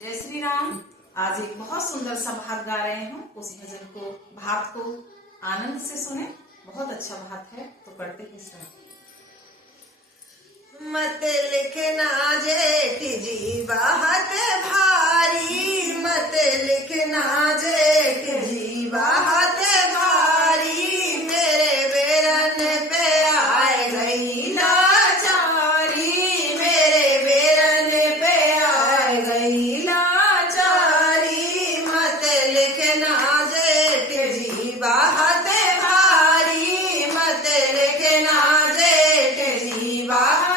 जय श्री राम। आज एक बहुत सुंदर सा भात गा रहे हैं। उस भजन को भात को आनंद से सुने। बहुत अच्छा भात है, तो पढ़ते हैं सब। मत लिखना जेठ जी बात भारी, मत लिखना जेठ जी बात भारी, मेरे बेरन पे आए गई लाचारी, मेरे बेरन पे आए गई लाचारी। मत लिखना जेठ जी बात भारी, मत लिखना जेठ जी बात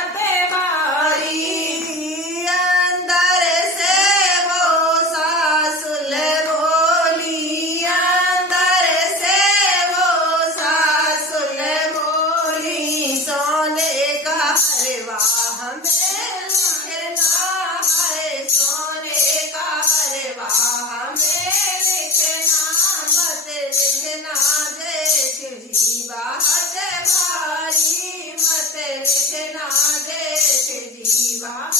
बात भारी, मत लिखना जेठ जी बात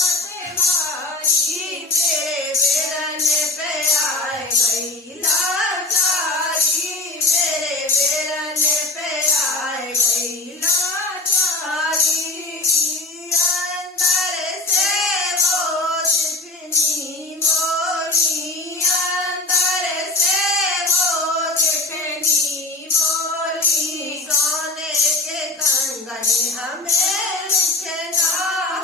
भारी, मेरे बेरन पे आए गई लाचारी, मेरे बेरन पे आए गई लाचारी। अंदर से वो चिकनी बोली, अंदर से वो चिकनी बोली, सोने के कंगन हमें लिखना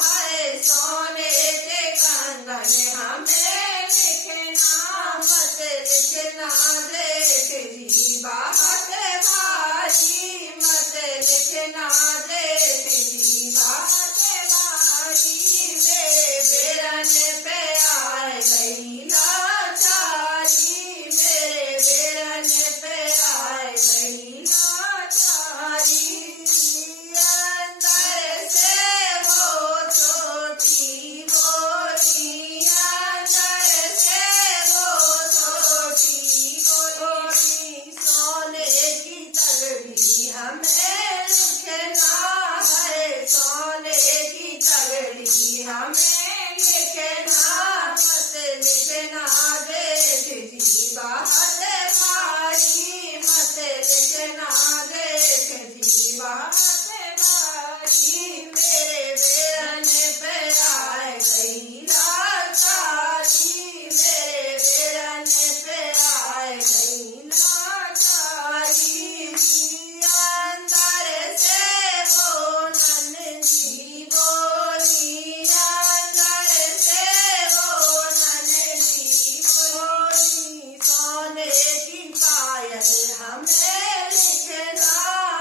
है, सोने के कंगन हमें लिखना, मत लिखना जेठ जी बात भारी, मत लिखना जेठ जी बात भारी, मेरे बेरन पे आए गई लाचारी, मेरे बेरन पे आए गई लाचारी। अंदर से वो छोटी बोली, अंदर से वो छोटी बोली, सोने की तगड़ी हमें लिखना है, सोने की तगड़ी हमें लिखना, मत लिखना जेठ जी बात भारी, मत लिखना जेठ जी बात भारी, मेरे बेरन पे आए गई लाचारी, मेरे बेरन पे आए गई लाचारी। अंदर से वो नन्ही बोली, अंदर से वो नन्ही बोली, सोने की पायल हमें लिखना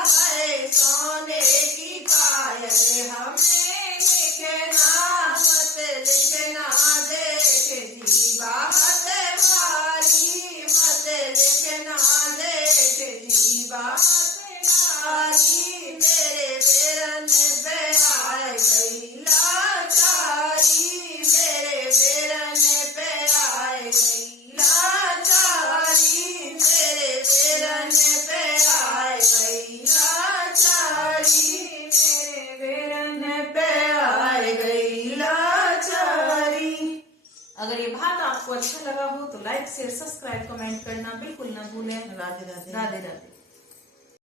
है, सोने की पायल हमें लिखना, मत लिखना जेठ जी बात भारी, मत लिखना जेठ जी बात भारी, मेरे बेरन पे आए गई लाचारी, मेरे बेरन पे आए गई लाचारी, मेरे बेरन पे आए गई लाचारी, मेरे बेरन पे आए गई लाचारी। अगर ये भात आपको अच्छा लगा हो तो लाइक शेयर सब्सक्राइब कमेंट करना बिल्कुल ना भूलें। राधे राधे। राधे राधे।